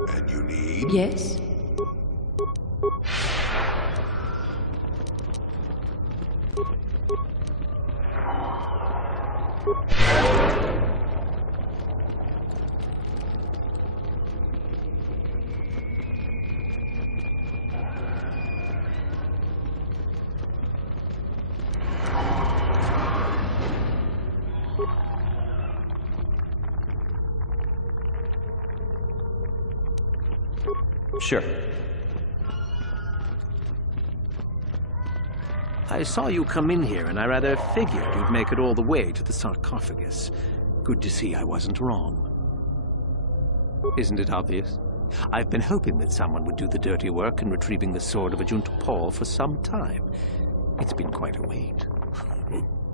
And you need? Yes? Sure. I saw you come in here, and I rather figured you'd make it all the way to the sarcophagus. Good to see I wasn't wrong. Isn't it obvious? I've been hoping that someone would do the dirty work in retrieving the sword of Ajunta Paul for some time. It's been quite a wait.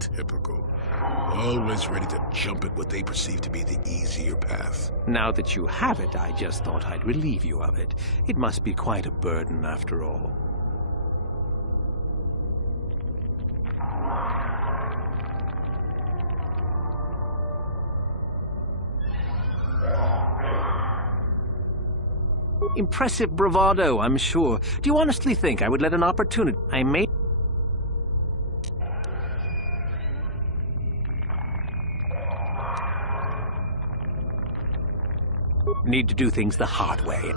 Typical. Always ready to jump at what they perceive to be the easier path. Now that you have it, I just thought I'd relieve you of it. It must be quite a burden after all. Impressive bravado, I'm sure. Do you honestly think I would let an opportunity... I may... Need to do things the hard way.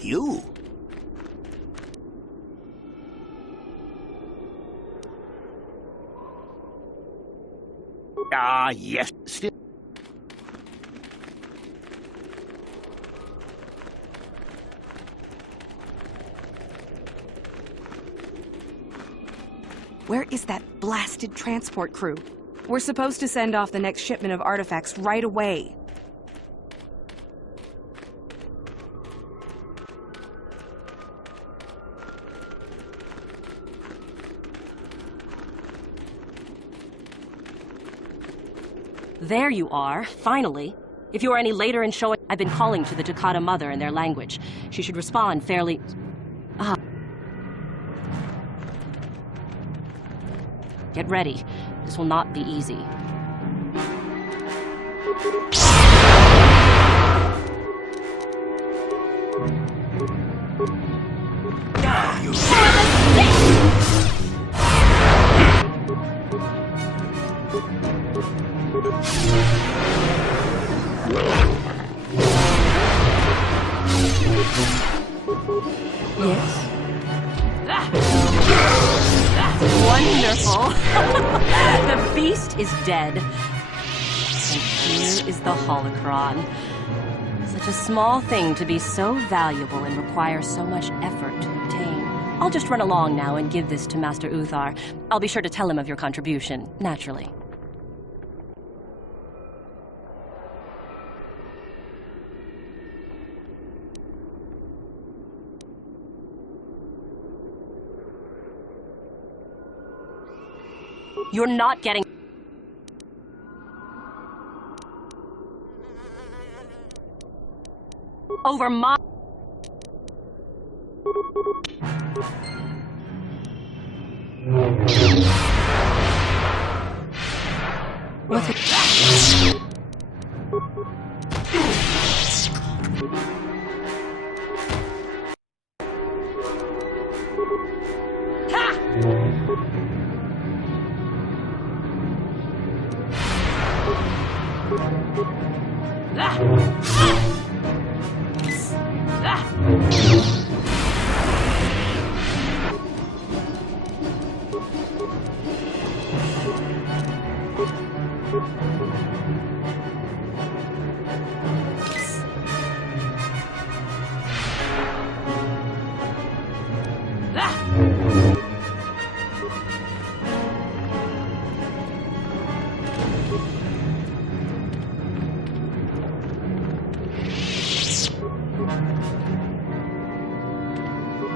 You? Ah, yes, still. Where is that blasted transport crew? We're supposed to send off the next shipment of artifacts right away. There you are, finally. If you are any later in showing, I've been calling to the Takata mother in their language. She should respond fairly... Get ready. This will not be easy. Yes? Wonderful! The beast is dead. And here is the holocron. Such a small thing to be so valuable and require so much effort to obtain. I'll just run along now and give this to Master Uthar. I'll be sure to tell him of your contribution, naturally. You're not getting... over my... What's it?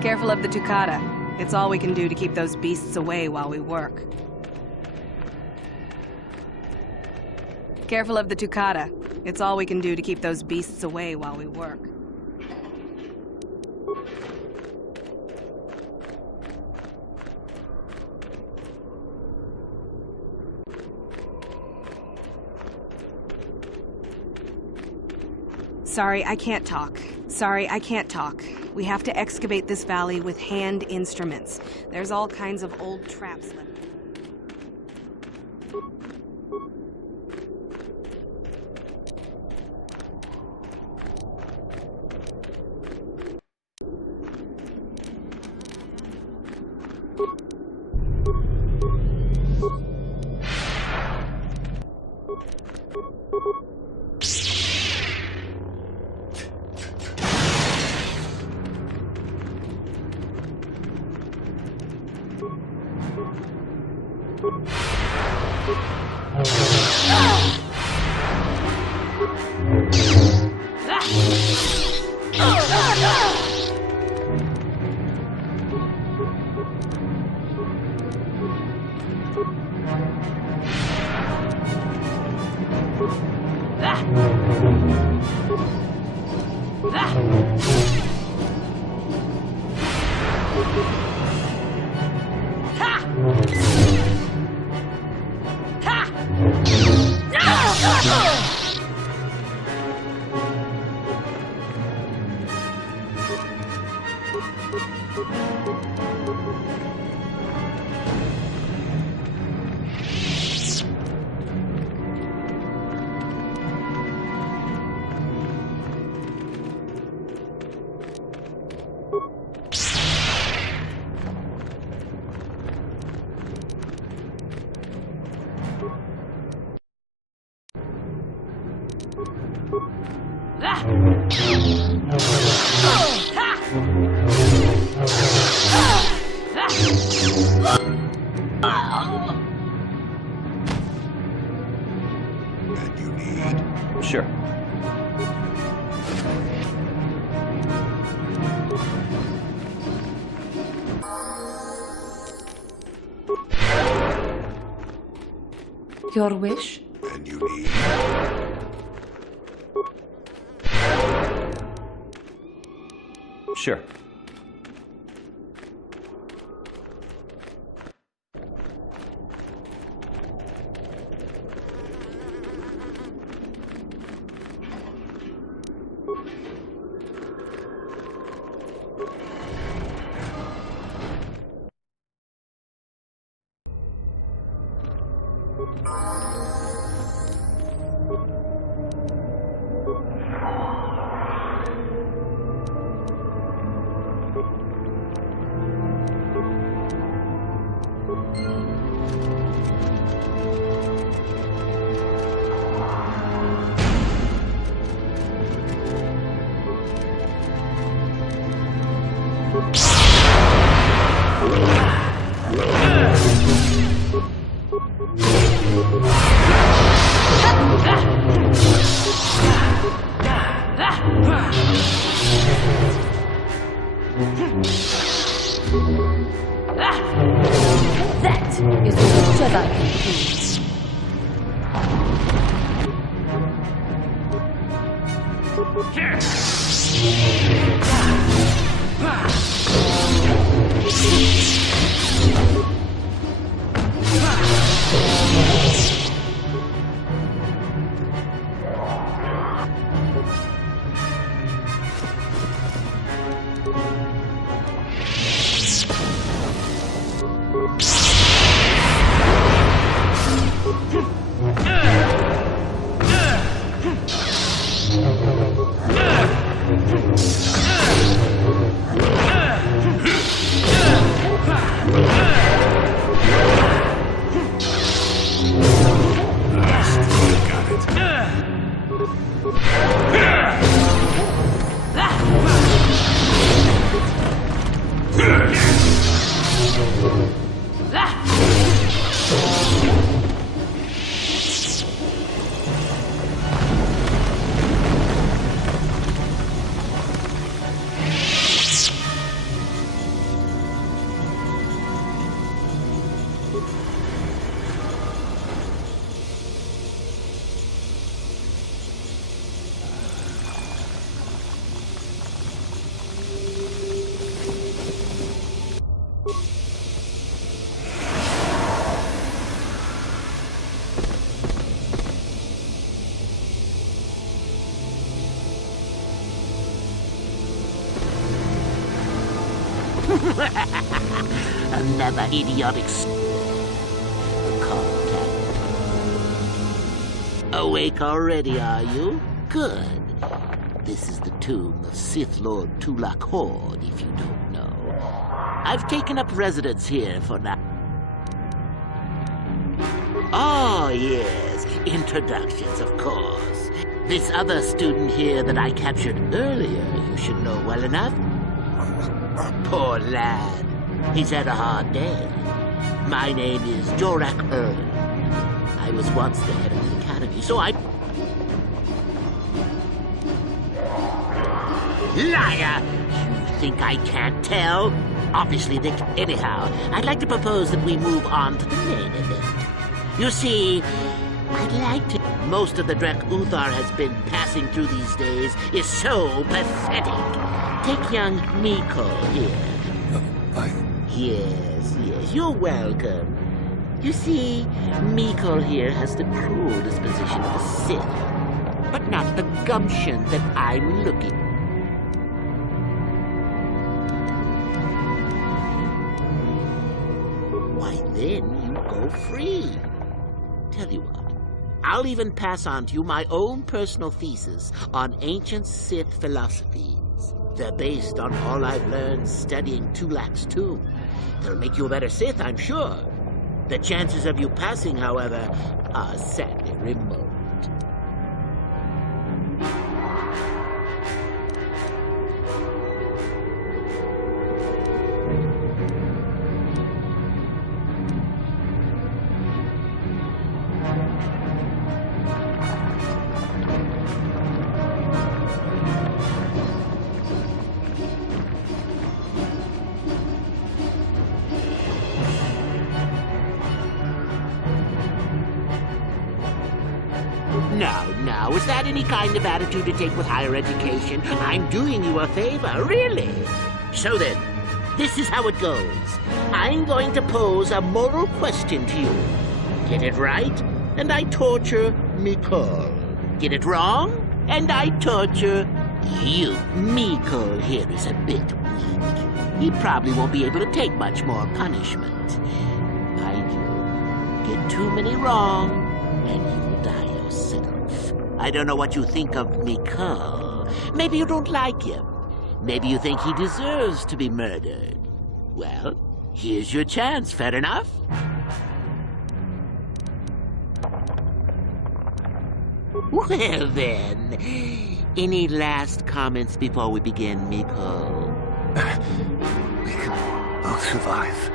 Careful of the toccata. It's all we can do to keep those beasts away while we work. Careful of the toccata. It's all we can do to keep those beasts away while we work. Sorry, I can't talk. Sorry, I can't talk. We have to excavate this valley with hand instruments. There's all kinds of old traps left. And you need... Sure. Your wish? And you need... Sure. That is the Jedi complete. Another idiotic contact. Awake already, are you? Good. This is the tomb of Sith Lord Tulak Horde, if you don't know. I've taken up residence here for now. Oh, yes. Introductions, of course. This other student here that I captured earlier, you should know well enough. Poor lad. He's had a hard day. My name is Jorak Earl. I was once the head of the academy, so I... Liar! You think I can't tell? Obviously, they... Anyhow, I'd like to propose that we move on to the main event. You see, I'd like to... Most of the Drek Uthar has been passing through these days is so pathetic. Take young Miko here. Yes, you're welcome. You see, Miko here has the cruel disposition of a Sith, but not the gumption that I'm looking. Why then you go free. Tell you what, I'll even pass on to you my own personal thesis on ancient Sith philosophies. They're based on all I've learned studying Tulak's tomb. They'll make you a better Sith, I'm sure. The chances of you passing, however, are sadly remote. Now, is that any kind of attitude to take with higher education? I'm doing you a favor, really. So then, this is how it goes. I'm going to pose a moral question to you. Get it right, and I torture Mikol. Get it wrong, and I torture you. Mikol here is a bit weak. He probably won't be able to take much more punishment. Mind you, get too many wrong, and you'll die yourself. I don't know what you think of Mikol. Maybe you don't like him. Maybe you think he deserves to be murdered. Well, here's your chance, fair enough? Well then, any last comments before we begin, Mikol? We can both survive.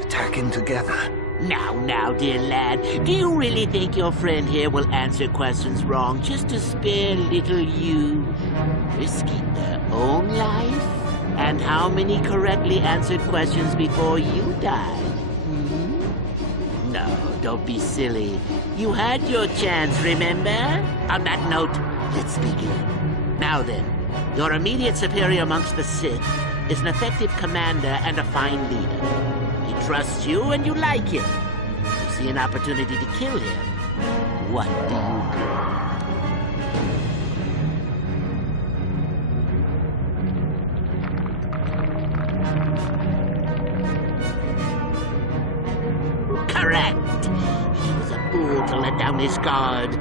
Attacking together. Now, dear lad, do you really think your friend here will answer questions wrong just to spare little you? Risking their own life? And how many correctly answered questions before you died? No, don't be silly. You had your chance, remember? On that note, let's begin. Now then, your immediate superior amongst the Sith is an effective commander and a fine leader. He trusts you and you like him. You see an opportunity to kill him. What do you do? Correct. He was a fool to let down his guard.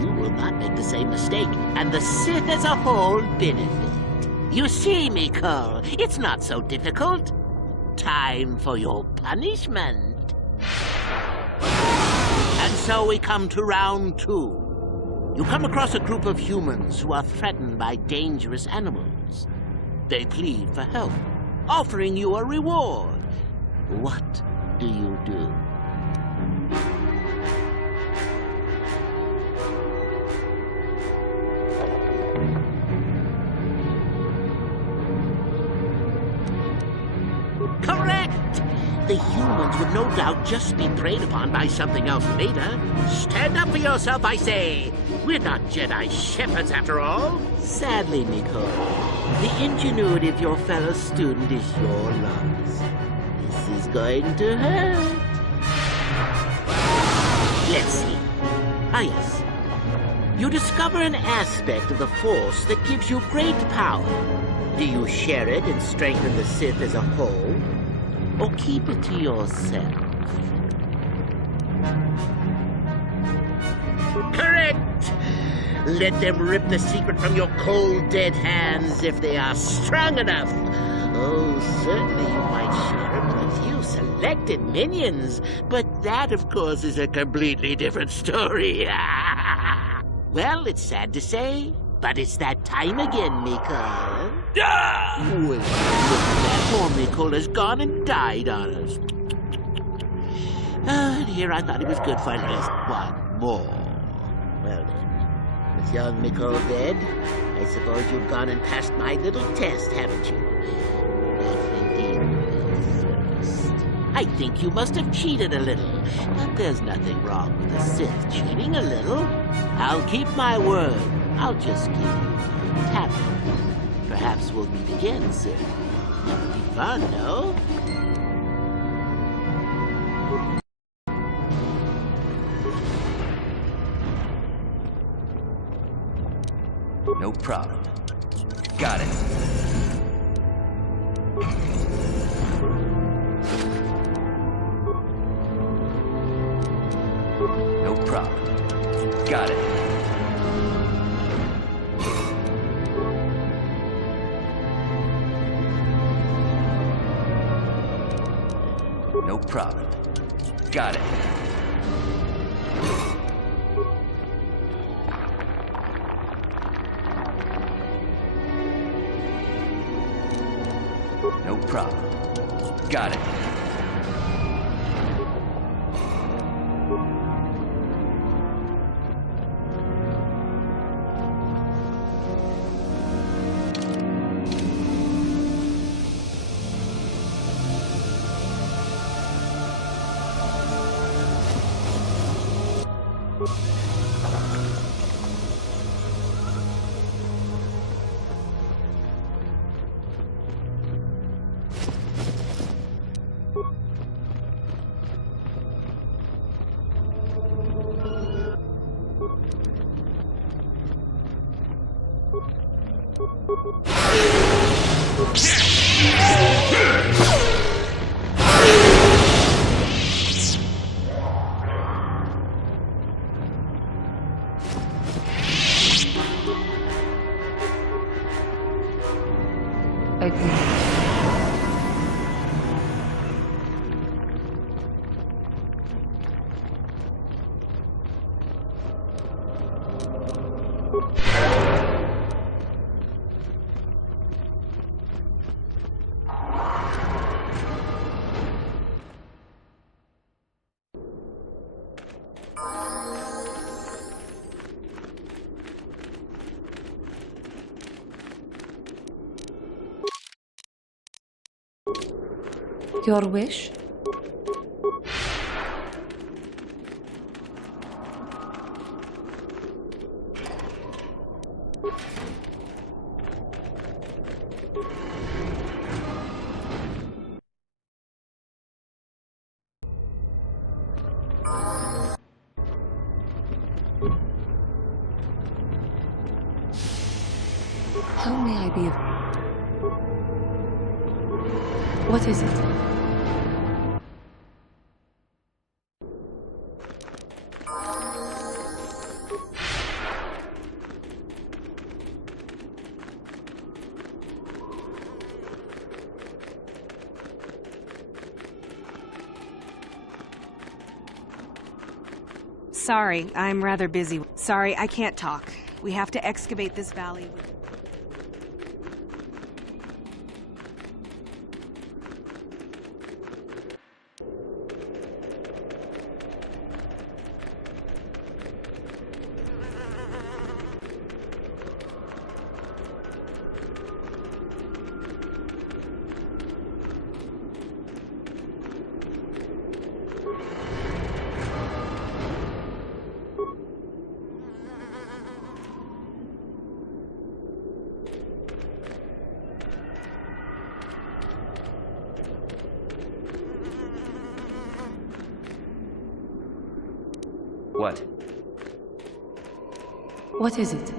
You will not make the same mistake, and the Sith as a whole benefit. You see, Mikol, it's not so difficult. Time for your punishment. And so we come to round 2. You come across a group of humans who are threatened by dangerous animals. They plead for help, offering you a reward. What do you do? Correct! The humans would no doubt just be preyed upon by something else later. Stand up for yourself, I say! We're not Jedi shepherds, after all. Sadly, Mikol, the ingenuity of your fellow student is your loss. This is going to hurt. Let's see. Ah, yes. You discover an aspect of the Force that gives you great power. Do you share it and strengthen the Sith as a whole? Or keep it to yourself? Correct! Let them rip the secret from your cold, dead hands if they are strong enough. Oh, certainly you might share it with a few selected minions, but that, of course, is a completely different story. Well, it's sad to say, but it's that time again, Mikol. Well, look, that poor Mikol has gone and died on us. And here I thought he was good for at least one more. Well then, with young Mikol dead, I suppose you've gone and passed my little test, haven't you? I think you must have cheated a little, but there's nothing wrong with a Sith cheating a little. I'll keep my word. I'll just give you a tap. Perhaps we'll meet again, Sith. That would be fun, no? No problem. Got it. No problem. Got it. No problem. Got it. No problem. Got it. Your wish? How may I be? What is it? Sorry, I'm rather busy. Sorry, I can't talk. We have to excavate this valley. What? What is it?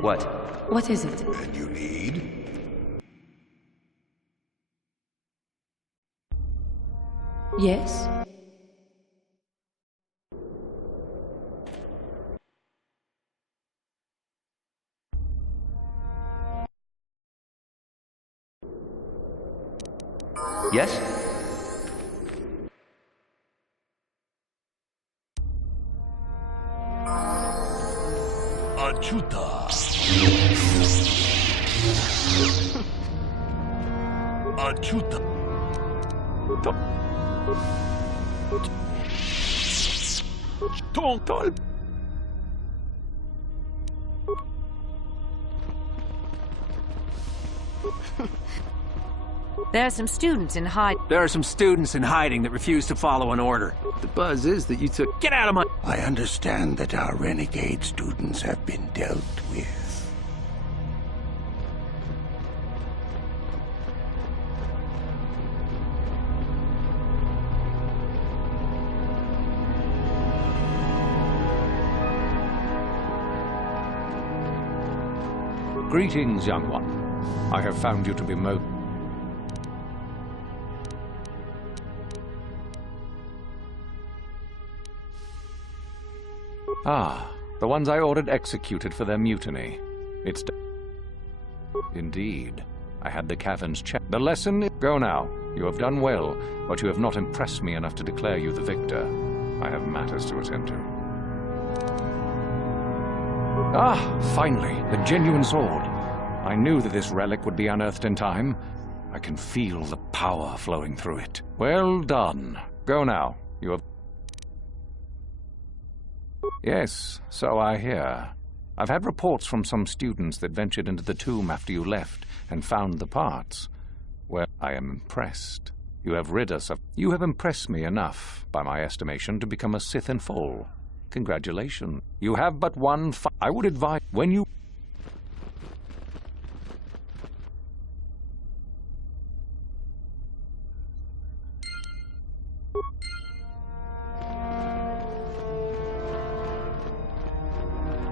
What? What is it? And you need? Yes? Yes? Achuta. Achuta. Tontol. There are some students in hide. There are some students in hiding that refuse to follow an order. The buzz is that you took... Get out of my... I understand that our renegade students have been dealt with. Greetings, young one. I have found you to be the ones I ordered executed for their mutiny. It's... Indeed. I had the caverns checked. The lesson is... Go now. You have done well, but you have not impressed me enough to declare you the victor. I have matters to attend to. Finally, the genuine sword. I knew that this relic would be unearthed in time. I can feel the power flowing through it. Well done. Go now. You have... Yes, so I hear. I've had reports from some students that ventured into the tomb after you left and found the parts. Well, I am impressed. You have rid us of... You have impressed me enough, by my estimation, to become a Sith in full. Congratulations. You have but one I would advise when you...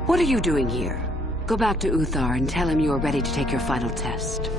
What are you doing here? Go back to Uthar and tell him you are ready to take your final test.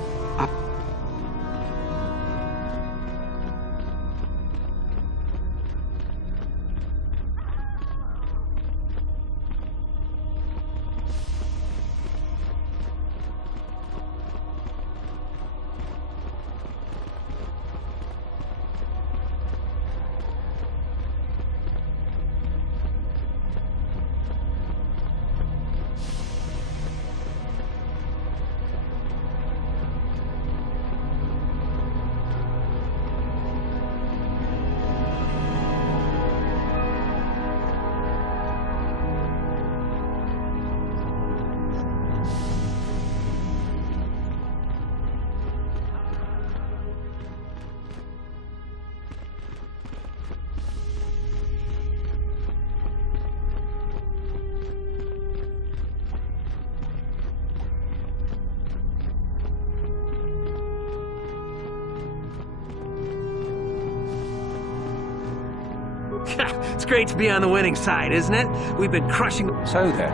It's great to be on the winning side, isn't it? We've been crushing... So then,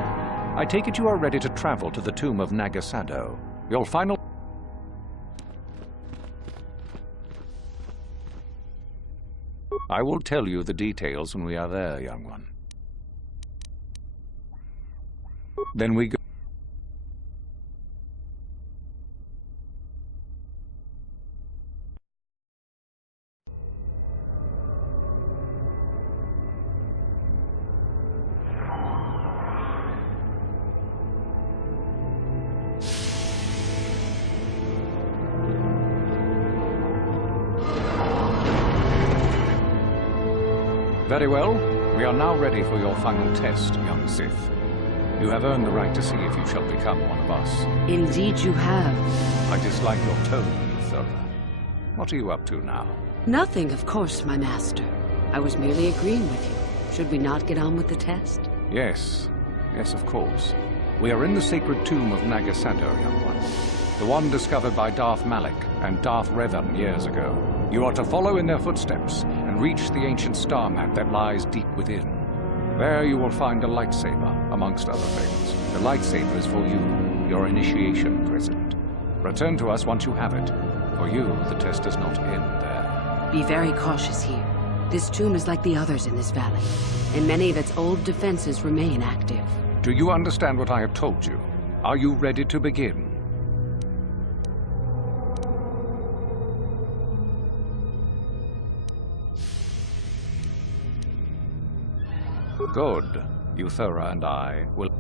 I take it you are ready to travel to the tomb of Nagasado. Your final... I will tell you the details when we are there, young one. Then we go... Very well. We are now ready for your final test, young Sith. You have earned the right to see if you shall become one of us. Indeed you have. I dislike your tone, Uthara. What are you up to now? Nothing, of course, my master. I was merely agreeing with you. Should we not get on with the test? Yes. Yes, of course. We are in the sacred tomb of Nagasado, young one. The one discovered by Darth Malak and Darth Revan years ago. You are to follow in their footsteps and reach the ancient star map that lies deep within. There you will find a lightsaber, amongst other things. The lightsaber is for you, your initiation present. Return to us once you have it. For you, the test does not end there. Be very cautious here. This tomb is like the others in this valley, and many of its old defenses remain active. Do you understand what I have told you? Are you ready to begin? Good. Euthura and I will...